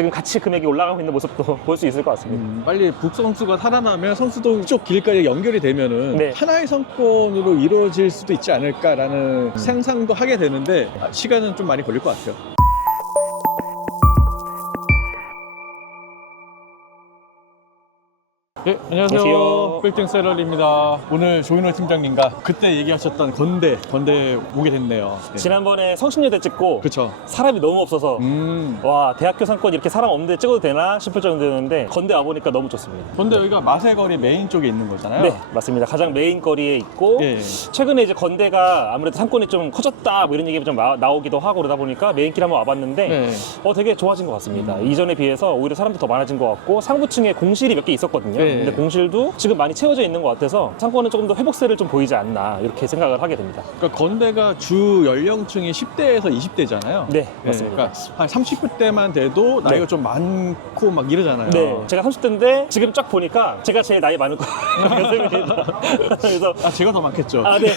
지금 같이 금액이 올라가고 있는 모습도 볼 수 있을 것 같습니다. 빨리 북성수가 살아나면 성수동 쪽 길까지 연결이 되면은 네. 하나의 상권으로 이루어질 수도 있지 않을까라는 상상도 하게 되는데 시간은 좀 많이 걸릴 것 같아요. 네, 안녕하세요. 안녕하세요. 빌딩 셀러리입니다. 오늘 조인호 팀장님과 그때 얘기하셨던 건대 오게 됐네요. 네. 지난번에 성신여대 찍고 그렇죠. 사람이 너무 없어서 와, 대학교 상권 이렇게 사람 없는데 찍어도 되나 싶을 정도였는데 건대 와보니까 너무 좋습니다. 건대 여기가 마세거리 메인 쪽에 있는 거잖아요. 네, 맞습니다. 가장 메인 거리에 있고 예. 최근에 이제 건대가 아무래도 상권이 좀 커졌다 뭐 이런 얘기가 좀 나오기도 하고 그러다 보니까 메인길 한번 와봤는데 네. 되게 좋아진 것 같습니다. 이전에 비해서 오히려 사람도 더 많아진 것 같고 상부층에 공실이 몇 개 있었거든요. 네. 근데 공실도 지금 많이 채워져 있는 것 같아서 상권은 조금 더 회복세를 좀 보이지 않나 이렇게 생각을 하게 됩니다. 그러니까 건대가 주 연령층이 10대에서 20대잖아요. 네, 맞습니다. 그러니까 한 30대만 돼도 나이가 네. 좀 많고 막 이러잖아요. 네, 제가 30대인데 지금 쫙 보니까 제가 제일 나이 많을 거예요. 그래서 제가 더 많겠죠. 네.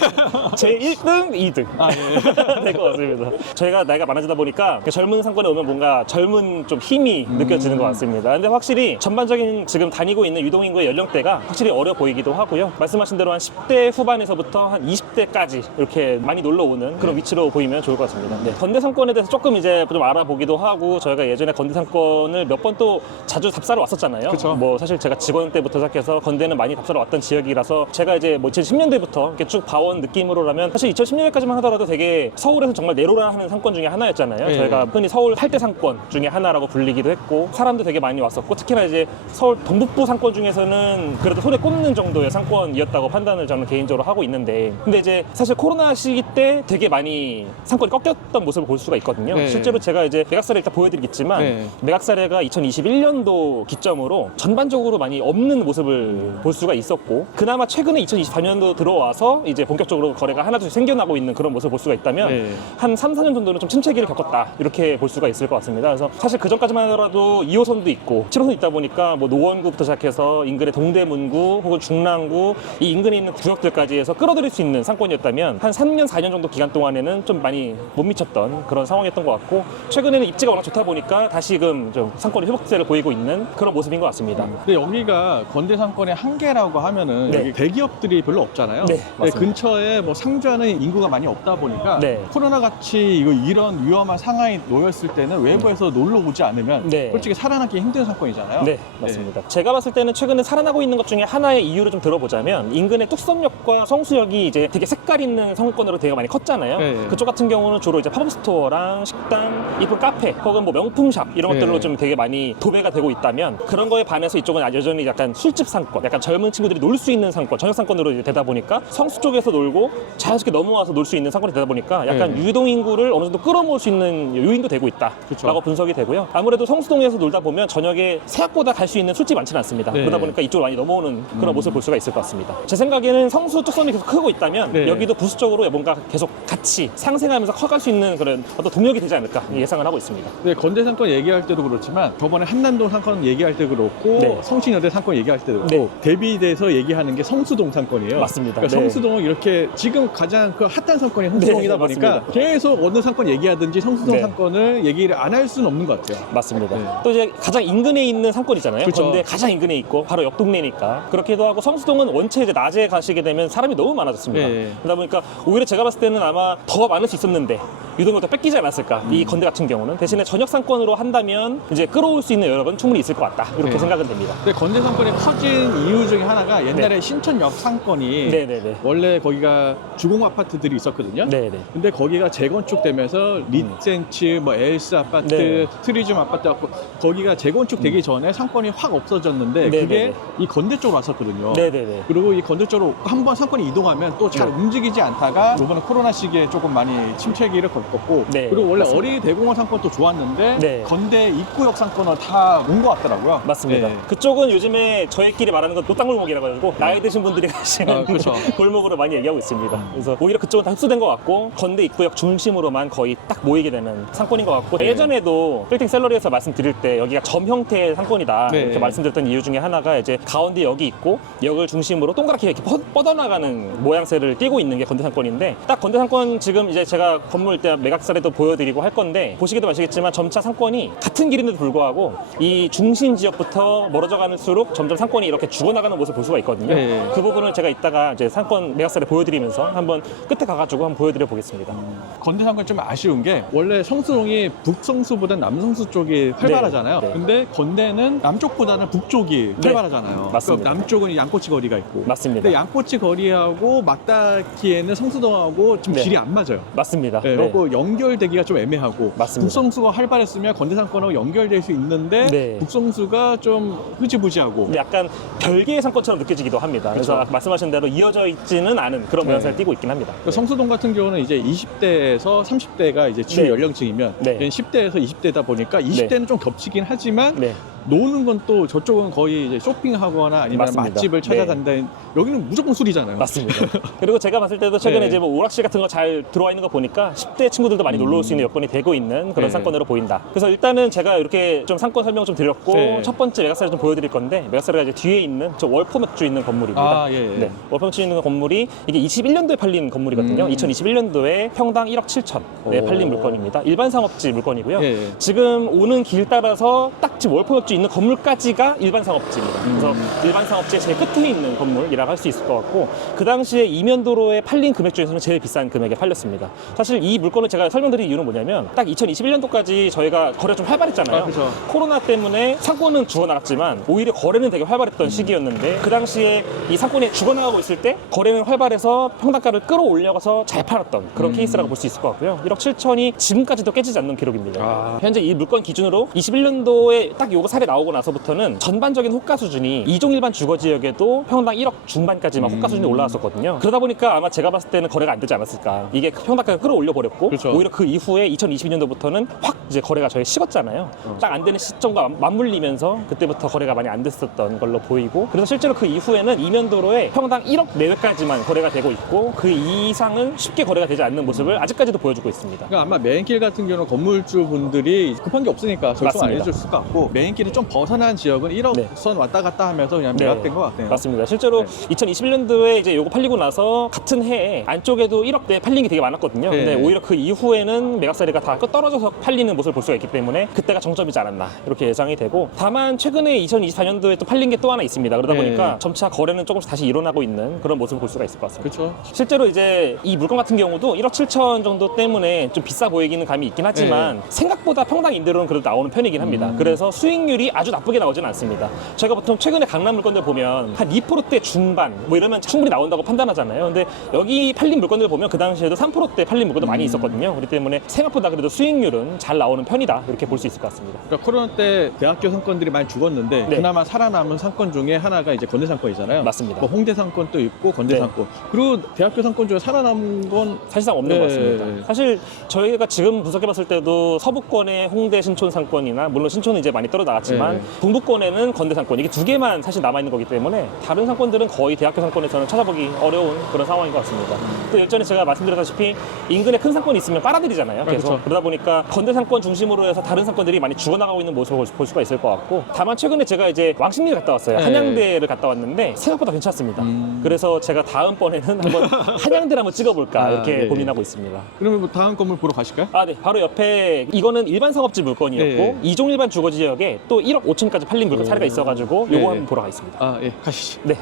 제 1등, 2등 예. 될 것 같습니다. 저희가 나이가 많아지다 보니까 젊은 상권에 오면 뭔가 젊은 좀 힘이 느껴지는 것 같습니다. 근데 확실히 전반적인 지금 다니고 있는 유동인구의 연령대가 확실히 어려 보이기도 하고요. 말씀하신 대로 한 10대 후반에서부터 한 20대까지 이렇게 많이 놀러 오는 그런 위치로 보이면 좋을 것 같습니다. 네. 건대 상권에 대해서 조금 이제 좀 알아보기도 하고 저희가 예전에 건대 상권을 몇 번 또 자주 답사로 왔었잖아요. 그쵸. 뭐 사실 제가 직원 때부터 시작해서 건대는 많이 답사로 왔던 지역이라서 제가 이제 뭐 2010년대부터 이렇게 쭉 봐온 느낌으로라면 사실 2010년대까지만 하더라도 되게 서울에서 정말 내로라 하는 상권 중에 하나였잖아요. 네. 저희가 흔히 서울 8대 상권 중에 하나라고 불리기도 했고 사람도 되게 많이 왔었고 특히나 이제 서울 동북부 상권 중에서는 그래도 손에 꼽는 정도의 상권이었다고 판단을 저는 개인적으로 하고 있는데 근데 이제 사실 코로나 시기 때 되게 많이 상권이 꺾였던 모습을 볼 수가 있거든요. 네. 실제로 제가 이제 매각사를 일단 보여드리겠지만 네. 매각사례가 2021년도 기점으로 전반적으로 많이 없는 모습을 볼 수가 있었고 그나마 최근에 2024년도 들어와서 이제 본격적으로 거래가 하나둘 생겨나고 있는 그런 모습을 볼 수가 있다면 네. 한 3, 4년 정도는 좀 침체기를 겪었다 이렇게 볼 수가 있을 것 같습니다. 그래서 사실 그 전까지만 하더라도 2호선도 있고 7호선 있다 보니까 뭐 노원구부터 시작해서 인근의 동대문구 혹은 중랑구 이 인근에 있는 구역들까지 해서 끌어들일 수 있는 상권이었다면 한 3년, 4년 정도 기간 동안에는 좀 많이 못 미쳤던 그런 상황이었던 것 같고 최근에는 입지가 워낙 좋다 보니까 다시금 좀 상권이 회복세를 보이고 있는 그런 모습인 것 같습니다. 근데 여기가 건대 상권의 한계라고 하면은 네. 여기 대기업들이 별로 없잖아요. 네, 맞습니다. 근처에 뭐 상주하는 인구가 많이 없다 보니까 네. 코로나 같이 이런 위험한 상황이 놓였을 때는 외부에서 놀러 오지 않으면 네. 솔직히 살아남기 힘든 상권이잖아요. 네, 맞습니다. 제가 봤을 때는 최근에 살아나고 있는 것 중에 하나의 이유를 좀 들어보자면 인근의 뚝섬역과 성수역이 이제 되게 색깔 있는 상권으로 되게 많이 컸잖아요. 네. 그쪽 같은 경우는 주로 이제 팝업 스토어랑 식당, 이쁜 카페, 혹은 뭐 명품샵 이런 것들로 네. 좀 되게 많이 도배가 되고 있다면 그런 거에 반해서 이쪽은 여전히 약간 술집 상권, 약간 젊은 친구들이 놀 수 있는 상권, 저녁 상권으로 이제 되다 보니까 성수 쪽에서 놀고 자연스럽게 넘어와서 놀 수 있는 상권이 되다 보니까 약간 네. 유동 인구를 어느 정도 끌어모을 수 있는 요인도 되고 있다라고 그쵸. 분석이 되고요. 아무래도 성수동에서 놀다 보면 저녁에 생각보다 갈 수 있는 술집 많지는 않습니다. 네. 그러다 보니까 이쪽으로 많이 넘어오는 그런 모습을 볼 수가 있을 것 같습니다. 제 생각에는 성수 뚝섬이 계속 크고 있다면 네. 여기도 부수적으로 뭔가 계속 같이 상생하면서 커갈 수 있는 그런 어떤 동력이 되지 않을까 예상을 하고 있습니다. 네, 건대 상권 얘기할 때도 그렇지만 저번에 한남동 상권 얘기할 때도 그렇고 네. 성신여대 상권 얘기할 때도 그렇고 네. 대비돼서 얘기하는 게 성수동 상권이에요. 맞습니다. 그러니까 네. 성수동은 이렇게 지금 가장 그 핫한 상권이 성수동이다 네, 보니까 맞습니다. 계속 어느 상권 얘기하든지 성수동 네. 상권을 얘기를 안 할 수는 없는 것 같아요. 맞습니다. 네. 또 이제 가장 인근에 있는 상권이잖아요. 그쵸. 건대 가장 인근에 있고 바로 옆 동네니까 그렇기도 하고 성수동은 원체 이제 낮에 가시게 되면 사람이 너무 많아졌습니다. 네. 그러다 보니까 오히려 제가 봤을 때는 아마 더 많을 수 있었는데 유동을 더 뺏기지 않았을까 이 건대 같은 경우는 대신에 저녁 상권으로 한다면 이제 끌어올 수 있는 여력은 충분히 있을 것 같다 이렇게 네. 생각은 됩니다. 근데 건대 상권이 커진 이유 중에 하나가 옛날에 신천역 상권이 네네네. 원래 거기가 주공 아파트들이 있었거든요. 네네. 근데 거기가 재건축되면서 리센츠, 뭐 엘스 아파트, 네. 트리즘 아파트 갖고 거기가 재건축되기 전에 상권이 확 없어졌는데 네네네. 그게 이 건대 쪽으로 왔었거든요. 네네네. 그리고 이 건대 쪽으로 한번 상권이 이동하면 또 잘 네. 움직이지 않다가 이번에 코로나 시기에 조금 많이 침체기를 겪었고 네, 그리고 원래 맞습니다. 어린이 대공원 상권도 좋았는데 네. 건대 입구역 상권은 다 온 것 같더라고요. 맞습니다. 네. 그쪽은 요즘에 저희끼리 말하는 건 노땅골목이라고 해가지고 나이 드신 분들이 가시는 그렇죠. 골목으로 많이 얘기하고 있습니다. 그래서 오히려 그쪽은 다 흡수된 것 같고 건대 입구역 중심으로만 거의 딱 모이게 되는 상권인 것 같고 네. 예전에도 빌딩 셀러리에서 말씀드릴 때 여기가 점 형태의 상권이다 네. 이렇게 말씀드렸던 이유 중에 하나가 이제 가운데 역이 있고 역을 중심으로 동그랗게 이렇게 뻗어나가는 모양새를 띠고 있는 게 건대 상권인데 딱 건대 상권 지금 이제 제가 건물 때 이따 매각사례도 보여드리고 할 건데 보시기도 아시겠지만 점차 상권이 같은 길인데도 불구하고 이 중심 지역부터 멀어져 갈수록 점점 상권이 이렇게 죽어나가는 모습을 볼 수가 있거든요. 네. 그 부분을 제가 이따가 이제 상권 매각사례 보여드리면서 한번 끝에 가가지고 한번 보여드려 보겠습니다. 건대상권 좀 아쉬운 게 원래 성수동이 북성수보다 남성수 쪽이 활발하잖아요. 네. 근데 건대는 남쪽보다는 북쪽이 네. 활발하잖아요. 맞습니다. 그러니까 남쪽은 양꼬치 거리가 있고. 맞습니다. 근데 양꼬치 거리하고 맞닿기에는 성수동하고 좀 네. 질이 안 맞아요. 맞습니다. 네, 네. 그리고 연결되기가 좀 애매하고 맞습니다. 북성수가 활발했으면 건대상권하고 연결될 수 있는데 네. 북성수가 좀 흐지부지하고 근데 약간 별개의 상권처럼 느껴지기도 합니다. 그래서 그렇죠. 아까 말씀하신 대로 이어져 있지는 않은 그런 네. 모양새를 띠고 있긴 합니다. 그러니까 성수동 같은 경우는 이제 20대에서 30대가 이제 주 네. 연령층이면 네. 10대에서 20대다 보니까 20대는 좀 겹치긴 하지만 네. 노는 건 또 저쪽은 거의 이제 쇼핑하거나 아니면 맞습니다. 맛집을 찾아간다는 여기는 무조건 술이잖아요. 맞습니다. 그리고 제가 봤을 때도 최근에 네. 이제 뭐 오락실 같은 거 잘 들어와 있는 거 보니까 10대 친구들도 많이 놀러 올 수 있는 여건이 되고 있는 그런 네. 상권으로 보인다. 그래서 일단은 제가 이렇게 좀 상권 설명 좀 드렸고 네. 첫 번째 매각사를 좀 보여드릴 건데 매각사가 이제 뒤에 있는 저 월포 맥주 있는 건물입니다. 아, 예, 예. 네. 월포 맥주 있는 건물이 이게 21년도에 팔린 건물이거든요. 2021년도에 평당 1억 7천 네, 오. 팔린 물건입니다. 일반 상업지 물건이고요. 예, 예. 지금 오는 길 따라서 딱 지금 월포 맥주 있는 건물까지가 일반 상업지입니다. 그래서 일반 상업지의 제일 끝에 있는 건물이라고 할 수 있을 것 같고 그 당시에 이면도로에 팔린 금액 중에서는 제일 비싼 금액에 팔렸습니다. 사실 이 물건을 제가 설명드린 이유는 뭐냐면 딱 2021년도까지 저희가 거래가 좀 활발했잖아요. 아, 그죠. 코로나 때문에 상권은 죽어나갔지만 오히려 거래는 되게 활발했던 시기였는데 그 당시에 이 상권이 죽어나가고 있을 때 거래는 활발해서 평당가를 끌어올려서 잘 팔았던 그런 케이스라고 볼 수 있을 것 같고요. 1억 7천이 지금까지도 깨지지 않는 기록입니다. 아. 현재 이 물건 기준으로 21년도에 딱 요거 사례 나오고 나서부터는 전반적인 호가 수준이 이종 일반 주거 지역에도 평당 1억 중반까지만 호가 수준이 올라왔었거든요. 그러다 보니까 아마 제가 봤을 때는 거래가 안 되지 않았을까. 이게 평당가가 끌어올려 버렸고 그렇죠. 오히려 그 이후에 2022년도부터는 확 이제 거래가 저희 식었잖아요. 딱 안 되는 시점과 맞물리면서 그때부터 거래가 많이 안 됐었던 걸로 보이고 그래서 실제로 그 이후에는 이면도로에 평당 1억 내외까지만 거래가 되고 있고 그 이상은 쉽게 거래가 되지 않는 모습을 아직까지도 보여주고 있습니다. 그러니까 아마 메인길 같은 경우는 건물주 분들이 급한 게 없으니까 절충 안 맞습니다. 해줄 것 같고 메인길이 좀 벗어난 지역은 1억 네. 선 왔다 갔다 하면서 그냥 네. 매각된 것 같아요. 맞습니다. 실제로 네. 2021년도에 이제 요거 팔리고 나서 같은 해에 안쪽에도 1억대 팔린 게 되게 많았거든요. 네. 근데 오히려 그 이후에는 매각사례가 다 떨어져서 팔리는 모습을 볼 수가 있기 때문에 그때가 정점이지 않았나 이렇게 예상이 되고 다만 최근에 2024년도에 또 팔린 게 또 하나 있습니다. 그러다 네. 보니까 점차 거래는 조금씩 다시 일어나고 있는 그런 모습을 볼 수가 있을 것 같습니다. 그렇죠. 실제로 이제 이 물건 같은 경우도 1억 7천 정도 때문에 좀 비싸 보이기는 감이 있긴 하지만 생각보다 평당 임대료는 그래도 나오는 편이긴 합니다. 그래서 수익률이 아주 나쁘게 나오지는 않습니다. 저희가 보통 최근에 강남 물건들 보면 한 2%대 중반 뭐 이러면 충분히 나온다고 판단하잖아요. 근데 여기 팔린 물건들 보면 그 당시에도 3%대 팔린 물건도 많이 있었거든요. 그렇기 때문에 생각보다 그래도 수익률은 잘 나오는 편이다 이렇게 볼 수 있을 것 같습니다. 그러니까 코로나 때 대학교 상권들이 많이 죽었는데 네. 그나마 살아남은 상권 중에 하나가 이제 건대 상권이잖아요. 맞습니다. 뭐 홍대 상권도 있고 건대 네. 상권. 그리고 대학교 상권 중에 살아남은 건 사실상 없는 네. 것 같습니다. 사실 저희가 지금 분석해봤을 때도 서부권의 홍대 신촌 상권이나 물론 신촌은 이제 많이 떨어 나갔지만 네. 동부권에는 건대 상권 이게 두 개만 사실 남아있는 거기 때문에 다른 상권들은 거의 대학교 상권에서는 찾아보기 어려운 그런 상황인 것 같습니다. 또 예전에 제가 말씀드렸다시피 인근에 큰 상권이 있으면 빨아들이잖아요. 계속 그렇죠. 그러다 보니까 건대 상권 중심으로 해서 다른 상권들이 많이 죽어나가고 있는 모습을 볼 수가 있을 것 같고 다만 최근에 제가 이제 왕십리를 갔다 왔어요. 네. 한양대를 갔다 왔는데 생각보다 괜찮습니다. 그래서 제가 다음번에는 한번 한양대를 한번 찍어볼까 아, 이렇게 네. 고민하고 있습니다. 그러면 뭐 다음 건물 보러 가실까요? 아, 네. 바로 옆에 이거는 일반 상업지 물건이었고 네. 이종 일반 주거 지역에 또 1억 5천까지 팔린 물건 사례가 있어가지고 요거 네. 한번 보러 가겠습니다. 아, 예, 가시죠. 네.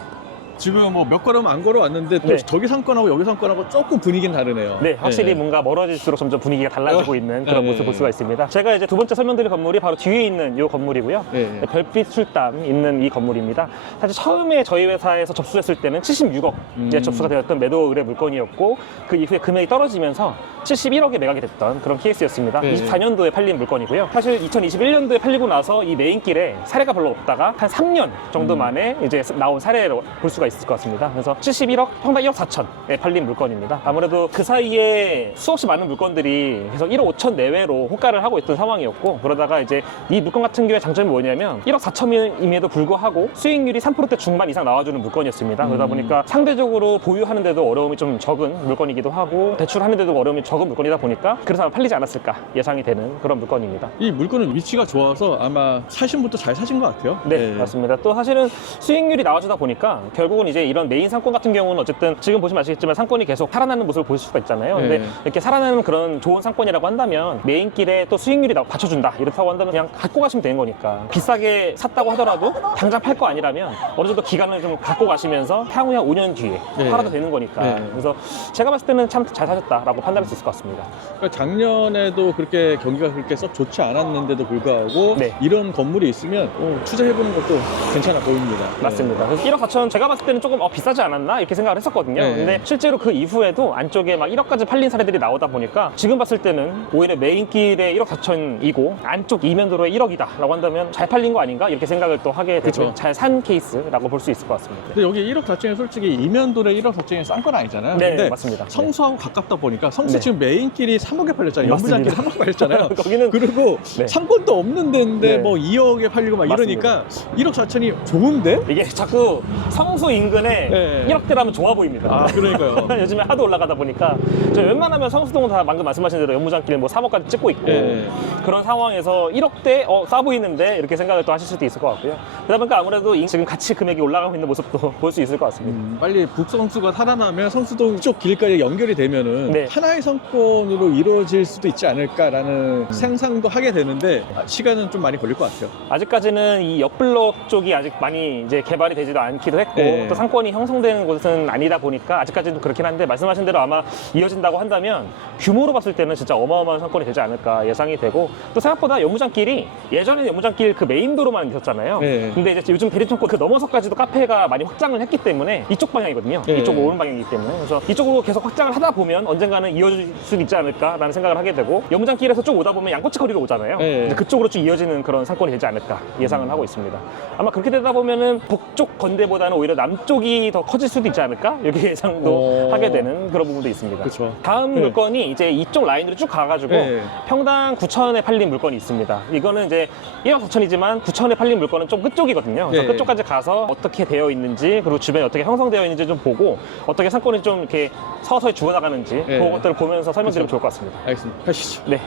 지금 뭐 몇 걸음 안 걸어왔는데 또 네. 저기 상권하고 여기 상권하고 조금 분위기는 다르네요. 네, 확실히 네. 뭔가 멀어질수록 점점 분위기가 달라지고 있는 그런 네. 모습을 볼 수가 있습니다. 제가 이제 두 번째 설명드릴 건물이 바로 뒤에 있는 이 건물이고요. 네. 별빛 술담 있는 이 건물입니다. 사실 처음에 저희 회사에서 접수했을 때는 76억에 접수가 되었던 매도 의뢰 물건이었고 그 이후에 금액이 떨어지면서 71억에 매각이 됐던 그런 케이스였습니다. 네. 24년도에 팔린 물건이고요. 사실 2021년도에 팔리고 나서 이 메인길에 사례가 별로 없다가 한 3년 정도 만에 이제 나온 사례로 볼 수가 있을 것 같습니다. 그래서 71억, 평당 1억 4천에 팔린 물건입니다. 아무래도 그 사이에 수없이 많은 물건들이 계속 1억 5천 내외로 호가를 하고 있던 상황이었고 그러다가 이제 이 물건 같은 경우에 장점이 뭐냐면 1억 4천임에도 불구하고 수익률이 3%대 중반 이상 나와주는 물건이었습니다. 그러다 보니까 상대적으로 보유하는데도 어려움이 좀 적은 물건이기도 하고 대출하는데도 어려움이 적은 물건이다 보니까 그래서 아마 팔리지 않았을까 예상이 되는 그런 물건입니다. 이 물건은 위치가 좋아서 아마 사신 분도 잘 사신 것 같아요. 네, 맞습니다. 또 사실은 수익률이 나와주다 보니까 결국 결국은 이제 이런 메인 상권 같은 경우는 어쨌든 지금 보시면 아시겠지만 상권이 계속 살아나는 모습을 보실 수가 있잖아요. 근데 네. 이렇게 살아나는 그런 좋은 상권이라고 한다면 메인길에 또 수익률이 받쳐준다 이렇다고 한다면 그냥 갖고 가시면 되는 거니까 비싸게 샀다고 하더라도 당장 팔 거 아니라면 어느 정도 기간을 좀 갖고 가시면서 향후 한 5년 뒤에 네. 팔아도 되는 거니까 네. 그래서 제가 봤을 때는 참 잘 사셨다라고 판단할 수 있을 것 같습니다. 그러니까 작년에도 그렇게 경기가 그렇게 썩 좋지 않았는데도 불구하고 네. 이런 건물이 있으면 투자해보는 것도 괜찮아 보입니다. 맞습니다. 그래서 1억 4천 제가 봤을 때는 조금 비싸지 않았나 이렇게 생각을 했었거든요. 네. 근데 실제로 그 이후에도 안쪽에 막 1억까지 팔린 사례들이 나오다 보니까 지금 봤을 때는 오히려 메인길에 1억 4천이고 안쪽 이면도로에 1억이다 라고 한다면 잘 팔린 거 아닌가 이렇게 생각을 또 하게 되고 그쵸. 잘 산 케이스라고 볼 수 있을 것 같습니다. 근데 여기 1억 4천이 솔직히 이면도래 1억 4천이 싼 건 아니잖아요. 네, 근데 맞습니다. 성수하고 가깝다 보니까 성수 네. 지금 메인길이 3억에 팔렸잖아요. 연부장길이 맞습니다. 3억에 팔렸잖아요. 거기는 그리고 네. 상권도 없는 데인데 네. 뭐 2억에 팔리고 막 맞습니다. 이러니까 1억 4천이 좋은데? 이게 자꾸 성수 인근에 네. 1억대라면 좋아 보입니다. 아, 그러니까요. 요즘에 하도 올라가다 보니까 저희 웬만하면 성수동은 다 방금 말씀하신 대로 연무장길 뭐 3억까지 찍고 있고 네. 그런 상황에서 1억대 싸 보이는데 이렇게 생각을 또 하실 수도 있을 것 같고요. 그러다 보니까 아무래도 지금 같이 금액이 올라가고 있는 모습도 볼 수 있을 것 같습니다. 빨리 북성수가 살아나면 성수동 쪽 길까지 연결이 되면은 네. 하나의 상권으로 이루어질 수도 있지 않을까라는 상상도 하게 되는데 시간은 좀 많이 걸릴 것 같아요. 아직까지는 이 옆블록 쪽이 아직 많이 이제 개발이 되지도 않기도 했고 네. 또 상권이 형성되는 곳은 아니다 보니까 아직까지는 그렇긴 한데 말씀하신 대로 아마 이어진다고 한다면 규모로 봤을 때는 진짜 어마어마한 상권이 되지 않을까 예상이 되고 또 생각보다 연무장길이 예전에 연무장길 그 메인도로만 있었잖아요. 네. 근데 이제 요즘 대리통고 그 넘어서까지도 카페가 많이 확장을 했기 때문에 이쪽 방향이거든요. 네. 이쪽 오른 방향이기 때문에 그래서 이쪽으로 계속 확장을 하다 보면 언젠가는 이어질 수 있지 않을까라는 생각을 하게 되고 연무장길에서 쭉 오다 보면 양꼬치 거리로 오잖아요. 네. 근데 그쪽으로 쭉 이어지는 그런 상권이 되지 않을까 예상을 하고 있습니다. 아마 그렇게 되다 보면은 북쪽 건대보다는 오히려 남쪽이 더 커질 수도 있지 않을까 이렇게 예상도 하게 되는 그런 부분도 있습니다. 그쵸. 다음 네. 물건이 이제 이쪽 라인으로 쭉 가가지고 네. 평당 9천에 팔린 물건이 있습니다. 이거는 이제 1억 4천이지만 9천에 팔린 물건은 좀 끝쪽이거든요. 그래서 네. 끝쪽까지 가서 어떻게 되어 있는지 그리고 주변에 어떻게 형성되어 있는지 좀 보고 어떻게 상권이 좀 이렇게 서서히 죽어나가는지 네. 그런 것들을 보면서 설명드리면 그쵸. 좋을 것 같습니다. 알겠습니다. 가시죠. 네.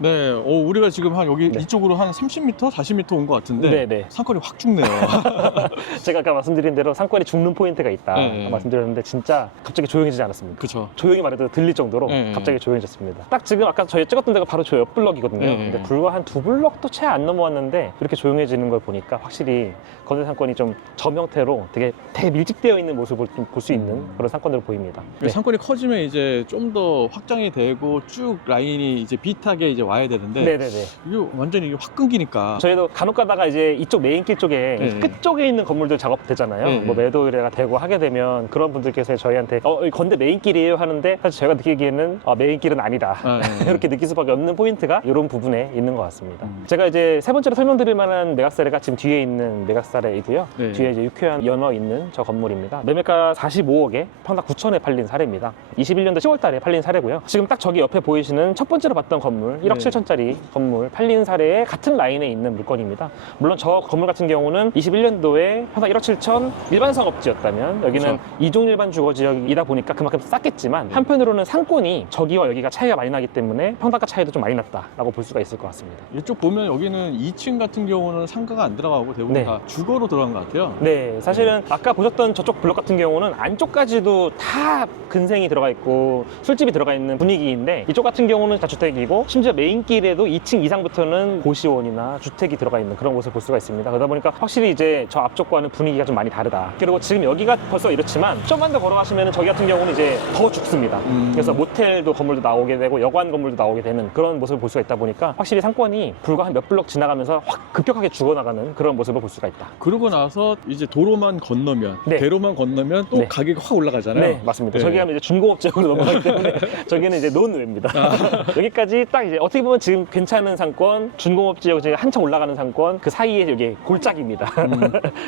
네, 우리가 지금 한 여기 네. 이쪽으로 한 30m, 40m 온 것 같은데 네, 네. 상권이 확 죽네요. 제가 아까 말씀드린 대로 상권이 죽는 포인트가 있다 네. 말씀드렸는데 진짜 갑자기 조용해지지 않았습니다. 그쵸. 조용히 말해도 들릴 정도로 네. 갑자기 조용해졌습니다. 딱 지금 아까 저희 찍었던 데가 바로 저 옆 블럭이거든요. 네. 근데 불과 한 2블럭도 채 안 넘어왔는데 이렇게 조용해지는 걸 보니까 확실히 건설 상권이 좀 점 형태로 되게 대밀집되어 있는 모습을 좀 볼 수 있는 그런 상권으로 보입니다. 네. 상권이 커지면 이제 좀 더 확장이 되고 쭉 라인이 이제 비슷하게 이제 와야 되는데 네네네. 이거 완전히 이게 확 끊기니까 저희도 간혹 가다가 이제 이쪽 메인길 쪽에 네. 끝쪽에 있는 건물들 작업되잖아요. 네. 뭐 매도의뢰가 되고 하게 되면 그런 분들께서 저희한테 이 건대 메인길이에요 하는데 사실 저희가 느끼기에는 메인길은 아니다. 아, 네. 이렇게 느낄 수밖에 없는 포인트가 이런 부분에 있는 것 같습니다. 제가 이제 세 번째로 설명드릴 만한 매각사례가 지금 뒤에 있는 매각사례이고요. 네. 뒤에 이제 유쾌한 연어 있는 저 건물입니다. 매매가 45억에 평당 9천에 팔린 사례입니다. 21년도 10월 달에 팔린 사례고요. 지금 딱 저기 옆에 보이시는 첫 번째로 봤던 건물 1억 네. 7천짜리 건물 팔린 사례의 같은 라인에 있는 물건입니다. 물론 저 건물 같은 경우는 21년도에 평당 1억 7천 일반 상업지였다면 여기는 그렇죠. 이종 일반 주거 지역이다 보니까 그만큼 쌌겠지만 한편으로는 상권이 저기와 여기가 차이가 많이 나기 때문에 평당가 차이도 좀 많이 났다라고 볼 수가 있을 것 같습니다. 이쪽 보면 여기는 2층 같은 경우는 상가가 안 들어가고 대부분 네. 다 주거로 들어간 것 같아요. 네, 사실은 아까 보셨던 저쪽 블럭 같은 경우는 안쪽까지도 다 근생이 들어가 있고 술집이 들어가 있는 분위기인데 이쪽 같은 경우는 다주택이고 심지어 메인길에도 2층 이상부터는 고시원이나 주택이 들어가 있는 그런 모습을 볼 수가 있습니다. 그러다 보니까 확실히 이제 저 앞쪽과는 분위기가 좀 많이 다르다. 그리고 지금 여기가 벌써 이렇지만 좀만 더 걸어가시면 저기 같은 경우는 이제 더 죽습니다. 그래서 모텔도 건물도 나오게 되고 여관 건물도 나오게 되는 그런 모습을 볼 수가 있다 보니까 확실히 상권이 불과 한 몇 블럭 지나가면서 확 급격하게 죽어나가는 그런 모습을 볼 수가 있다. 그러고 나서 이제 도로만 건너면 네. 대로만 건너면 또 네. 가격이 확 올라가잖아요. 네, 맞습니다. 네. 저기 하면 이제 중공업 지역으로 넘어가기 때문에 저기는 이제 논외입니다. 여기까지 딱 이제 어떻게 보면 지금 괜찮은 상권, 중공업 지역 중에 한참 올라가는 상권 그 사이에 여기 골짜기입니다.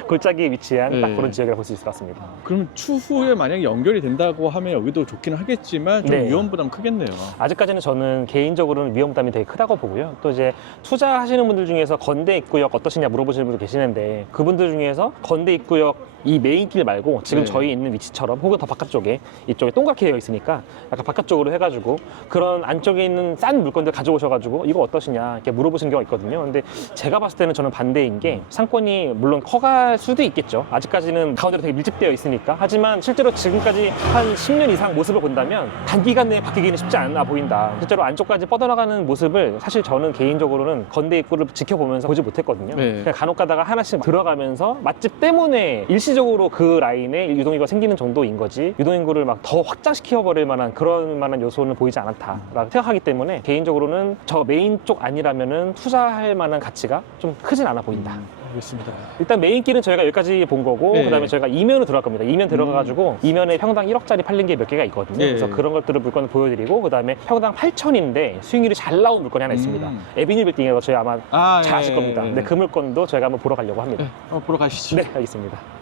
골짜기에 위치한 딱 네. 그런 지역이라고 볼 수 있을 것 같습니다. 그러면 추후에 만약에 연결이 된다고 하면 여기도 좋기는 하겠지만 좀 네. 위험 부담 크겠네요. 아직까지는 저는 개인적으로는 위험 부담이 되게 크다고 보고요. 또 이제 투자하시는 분들 중에서 건대 입구역 어떠시냐 물어보시는 분들 계시는데 그분들 중에서 건대 입구역 이 메인길 말고 지금 네. 저희 있는 위치처럼 혹은 더 바깥쪽에 이쪽에 동그랗게 되어 있으니까 약간 바깥쪽으로 해가지고 그런 안쪽에 있는 싼 물건들 가져올 오셔가지고 이거 어떠시냐 이렇게 물어보시는 경우가 있거든요. 근데 제가 봤을 때는 저는 반대인 게 상권이 물론 커갈 수도 있겠죠. 아직까지는 가운데로 되게 밀집되어 있으니까. 하지만 실제로 지금까지 한 10년 이상 모습을 본다면 단기간 내에 바뀌기는 쉽지 않아 보인다. 실제로 안쪽까지 뻗어나가는 모습을 사실 저는 개인적으로는 건대 입구를 지켜보면서 보지 못했거든요. 네. 그냥 간혹 가다가 하나씩 들어가면서 맛집 때문에 일시적으로 그 라인에 유동인구가 생기는 정도인 거지 유동인구를 막 더 확장시켜버릴 만한 그런 만한 요소는 보이지 않았다라고 생각하기 때문에 개인적으로는 저 메인 쪽 아니라면은 투자할 만한 가치가 좀 크진 않아 보인다. 알겠습니다. 일단 메인길은 저희가 여기까지 본 거고 네. 그다음에 저희가 이면으로 들어갈 겁니다. 이면 들어가가지고 이면에 평당 1억짜리 팔린 게 몇 개가 있거든요. 네. 그래서 그런 것들을 물건을 보여드리고 그다음에 평당 8천인데 수익률이 잘 나온 물건이 하나 있습니다. 에비뉴 빌딩이라고 저희 아마 잘 아실 겁니다. 네. 근데 그 물건도 저희가 한번 보러 가려고 합니다. 보러 가시죠. 네, 알겠습니다.